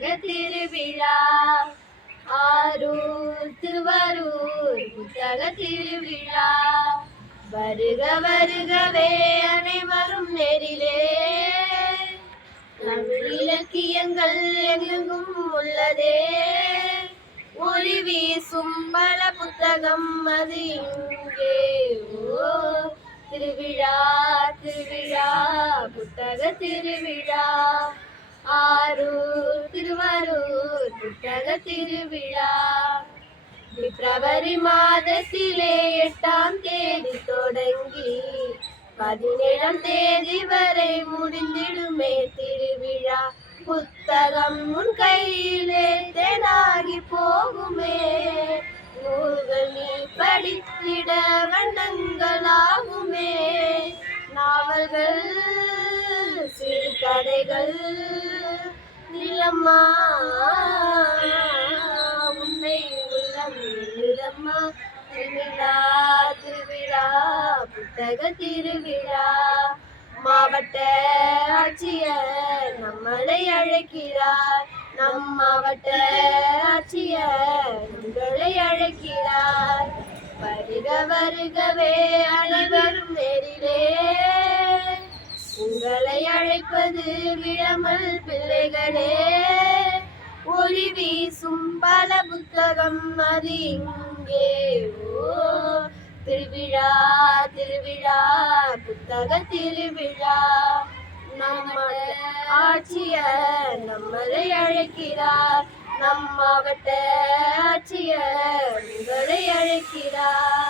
புத்தக திருவிழா. ஆரூர் திருவாரூர் புத்தக திருவிழா. வருக வருகவே அனைவரும் நேரிலே. தமிழ் இலக்கியங்கள் எங்கும் உள்ளதே. ஒளி வீசும் பல புத்தகம் அது இங்கே. ஓ திருவிழா திருவிழா புத்தக திருவிழா. ஆரூர் திருவாரூர் புத்தக திருவிழா. பிப்ரவரி மாதத்திலே 8ஆம் தேதி தொடங்கி 17ஆம் தேதி வரை முடிந்திடுமே திருவிழா. புத்தகம் உன் கையிலே தேனாகி போகுமே. நூல்கள் நீ படித்திட வண்ணங்களாகுமே. நாவல்கள் சிறுகதைகள் நிலம்மா உன்னை உள்ளம் நிலம்மா. திருவிழா திருவிழா புத்தக திருவிழா. மாவட்ட ஆட்சியர் நம்மளை அழைக்கிறார். நம் மாவட்ட ஆட்சியர் உங்களை அழைக்கிறார். வருக வருகவே அனைவரும் நேரிலே. உங்களை அழைப்பது விழமல் பிள்ளைகளே. ஒளி வீசும் பல புத்தகம் அது இங்கே. ஓ திருவிழா திருவிழா புத்தக திருவிழா. நம்ம ஆட்சியர் நம்மளை அழைக்கிறார். நம் மாவட்ட ஆட்சியர் உங்களை அழைக்கிறார்.